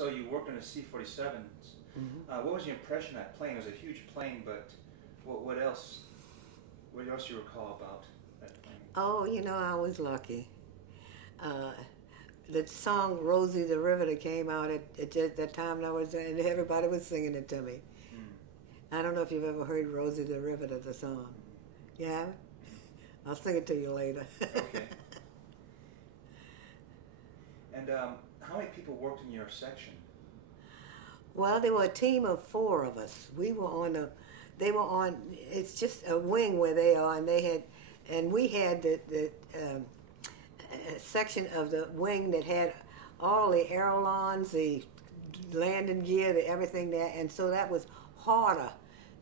So you worked on a C-47s. What was your impression of that plane? It was a huge plane, but what else? What else do you recall about that plane? Oh, you know, I was lucky. The song "Rosie the River" that came out at just that time I was there, and everybody was singing it to me. I don't know if you've ever heard "Rosie the River," the song. Yeah, I'll sing it to you later. Okay. And how many people worked in your section? Well, there were a team of 4 of us. We were on the, they were on. It's just a wing where they are, and they had, and we had the section of the wing that had all the aerolons, the landing gear, the everything there, and so that was harder.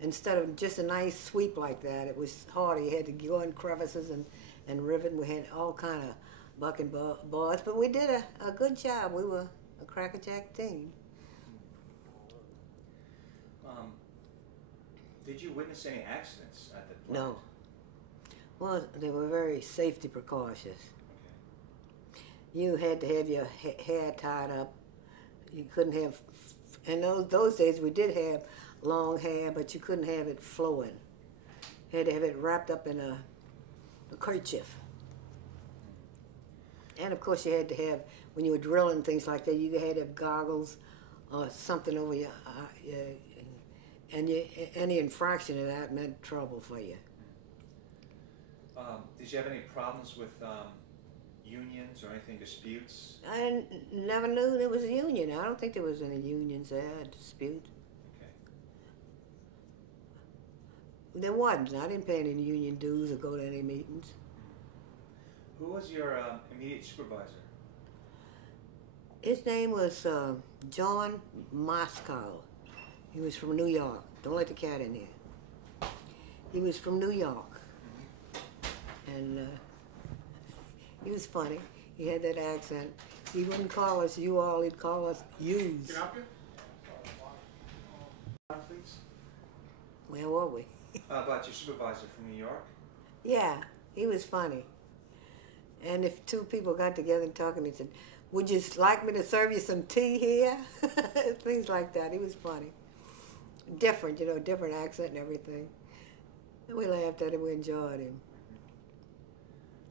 Instead of just a nice sweep like that, it was harder. You had to go in crevices and rivet. We had all kind of buck and bars, but we did a good job. We were a crackerjack team. Did you witness any accidents at the plant? No. Well, they were very safety precautious. Okay. You had to have your hair tied up. You couldn't have, in those days we did have long hair, but you couldn't have it flowing. You had to have it wrapped up in a kerchief. And of course you had to have, when you were drilling things like that, you had to have goggles or something over your eye. And any infraction of that meant trouble for you. Did you have any problems with unions or anything, disputes? I never knew there was a union. I don't think there was any unions there, a dispute. Okay. There wasn't. I didn't pay any union dues or go to any meetings. Who was your immediate supervisor? His name was John Moscow. He was from New York. Don't let the cat in here. He was from New York. And he was funny. He had that accent. He wouldn't call us you all, he'd call us yous. Can I help you? Please. Where were we? About your supervisor from New York? Yeah, he was funny. And if 2 people got together and talking, he said, "Would you like me to serve you some tea here?" Things like that. He was funny. Different, you know, different accent and everything. And we laughed at him, we enjoyed him.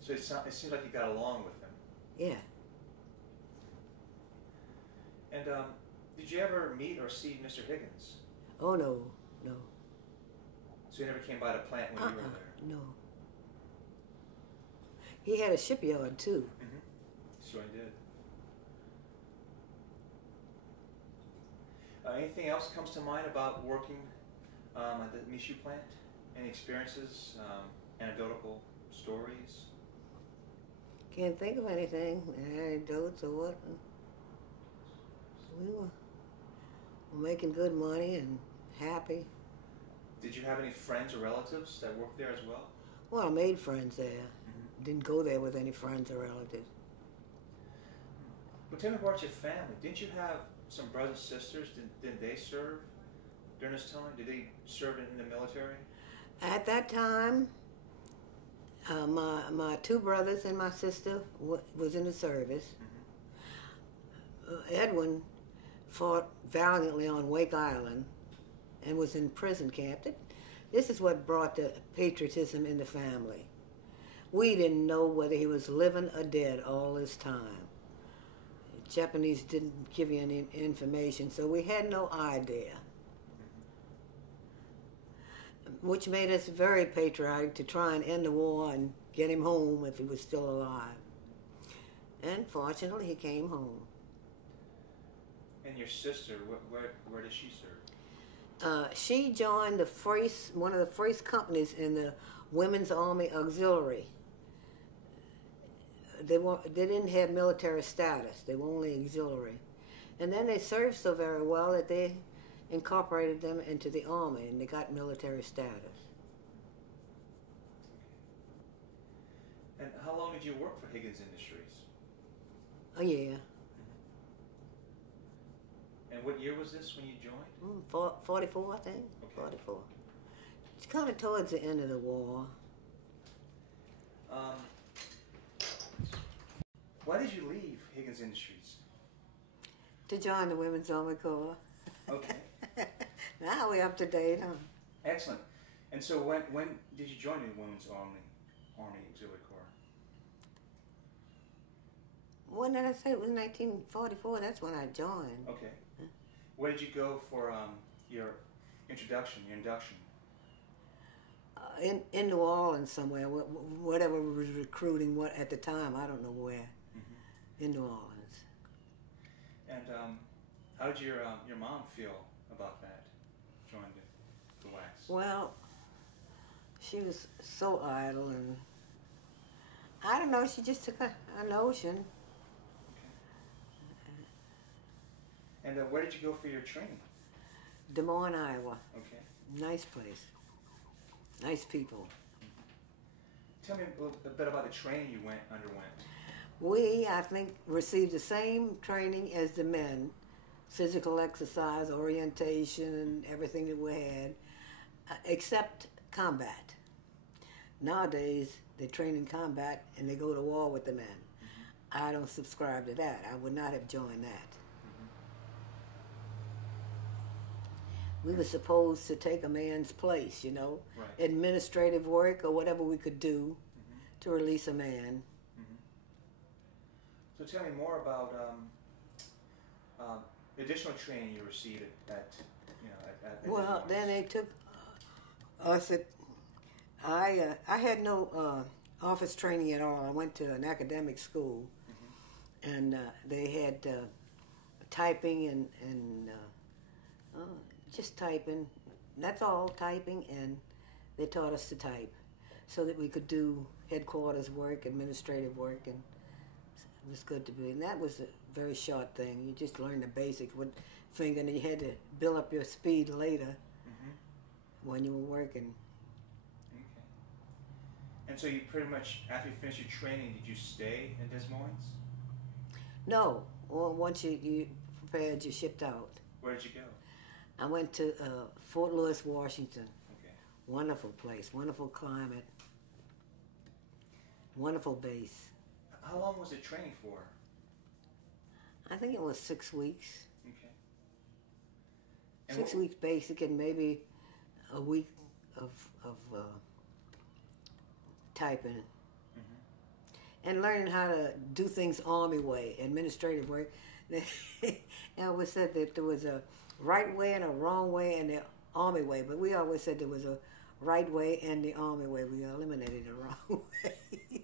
So it seems like you got along with him. Yeah. And did you ever meet or see Mr. Higgins? Oh, no, no. So you never came by the plant when you were there? No. He had a shipyard, too. Sure he did. Anything else comes to mind about working at the Michoud plant? Any experiences, anecdotal stories? Can't think of anything, anecdotes or what. We were making good money and happy. Did you have any friends or relatives that worked there as well? Well, I made friends there. Didn't go there with any friends or relatives. But tell me about your family. Didn't you have some brothers and sisters? Didn't they serve during this time? Did they serve in the military? At that time, my 2 brothers and my sister was in the service. Edwin fought valiantly on Wake Island and was in prison camp. This is what brought the patriotism in the family. We didn't know whether he was living or dead all this time. The Japanese didn't give you any information, so we had no idea. Which made us very patriotic to try and end the war and get him home if he was still alive. And fortunately, he came home. And your sister, where did she serve? She joined one of the first companies in the Women's Army Auxiliary. They didn't have military status. They were only auxiliary. And then they served so very well that they incorporated them into the Army, and they got military status. And how long did you work for Higgins Industries? A year. And what year was this when you joined? 44, I think. Okay. 44. It's kind of towards the end of the war. Why did you leave Higgins Industries? To join the Women's Army Corps. Okay. Now we're up to date, huh? Excellent. And so when did you join the Women's Army Auxiliary Corps? When did I say? It was 1944. That's when I joined. Okay. Where did you go for your induction? In New Orleans somewhere. Whatever was recruiting. What at the time? I don't know where. In New Orleans. And how did your mom feel about that? Joining the WACs? Well, she was so idle, and I don't know. She just took a notion. And where did you go for your training? Des Moines, Iowa. Okay. Nice place. Nice people. Tell me a bit about the training you underwent. We, I think, received the same training as the men. Physical exercise, orientation, and everything that we had, except combat. Nowadays, they train in combat and they go to war with the men. I don't subscribe to that. I would not have joined that. We were supposed to take a man's place, you know, right. Administrative work or whatever we could do to release a man. So tell me more about additional training you received at Well, then they took us at. I had no office training at all. I went to an academic school, and they had typing and just typing. That's all, typing, and they taught us to type so that we could do headquarters work, administrative work, and it was good to be. And that was a very short thing. You just learned the basics with finger, and you had to build up your speed later when you were working. Okay. And so you pretty much, after you finished your training, did you stay in Des Moines? No. Well, once you prepared, you shipped out. Where did you go? I went to Fort Lewis, Washington. Okay. Wonderful place, wonderful climate, wonderful base. How long was the training for? I think it was 6 weeks. Okay. And 6 weeks basic and maybe a week of typing. And learning how to do things Army way, administrative work. They always said that there was a right way and a wrong way and the Army way, but we always said there was a right way and the Army way. We eliminated the wrong way.